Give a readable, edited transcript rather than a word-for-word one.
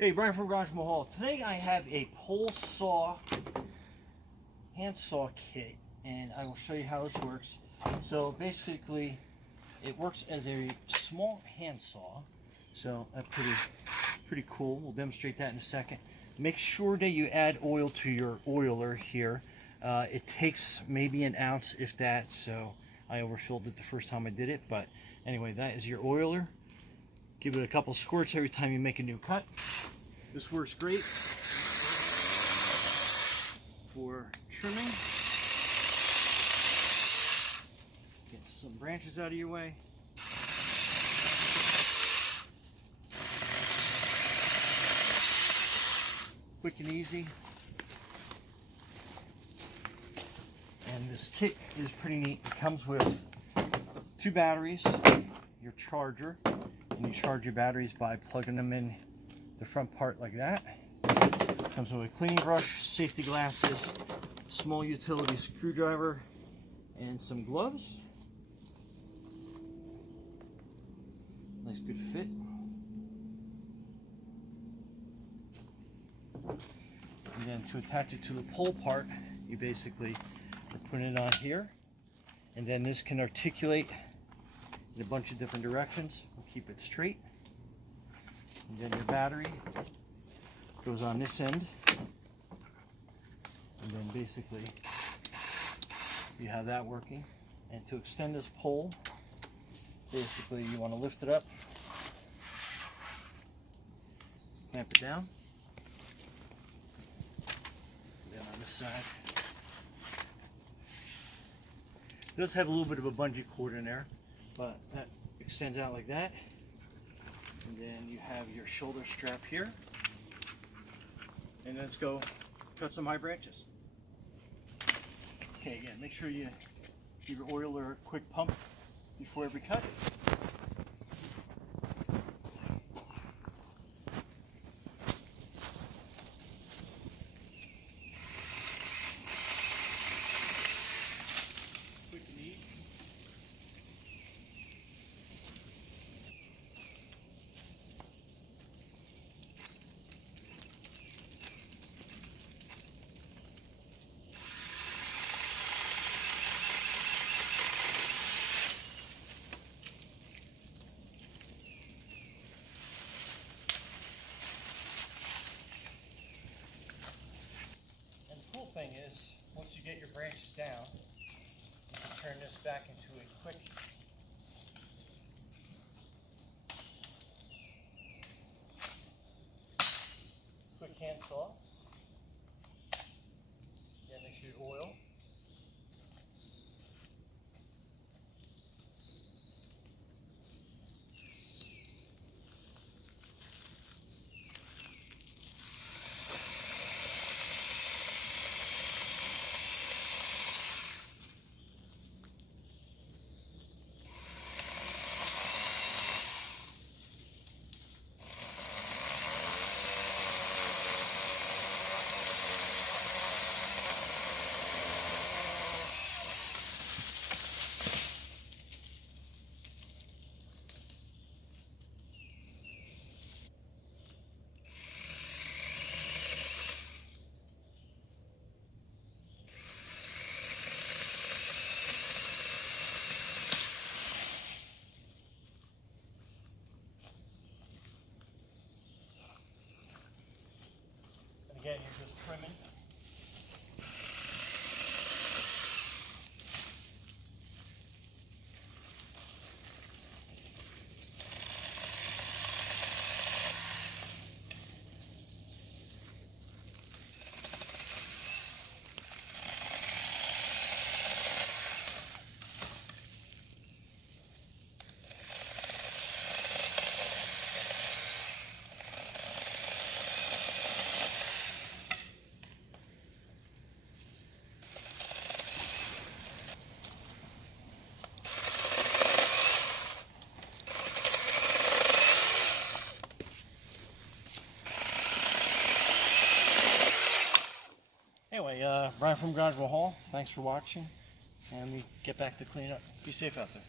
Hey, Brian from Garage Mahal. Today I have a pole saw, hand saw kit, and I will show you how this works. So basically, it works as a small hand saw. So that's pretty cool. We'll demonstrate that in a second. Make sure that you add oil to your oiler here. It takes maybe an ounce, if that. So I overfilled it the first time I did it. But anyway, that is your oiler. Give it a couple squirts every time you make a new cut. This works great for trimming. Get some branches out of your way. Quick and easy. And this kit is pretty neat. It comes with 2 batteries, your charger, and you charge your batteries by plugging them in the front part like that. Comes with a cleaning brush, safety glasses, small utility screwdriver, and some gloves. Nice good fit. And then to attach it to the pole part, you basically are putting it on here, and then this can articulate in a bunch of different directions. We'll keep it straight. And then your battery goes on this end, and then basically you have that working. And to extend this pole, basically you want to lift it up, clamp it down, and then on this side it does have a little bit of a bungee cord in there, but that extends out like that. And then you have your shoulder strap here. And let's go cut some high branches. Okay, again, make sure you give your oiler a quick pump before every cut. Quick and easy. Thing is, once you get your branches down, you can turn this back into a quick hand saw. Yeah, make sure you oil. Again, you're just trimming. Anyway, Brian from Garage Mahal, thanks for watching, and we get back to clean up. Be safe out there.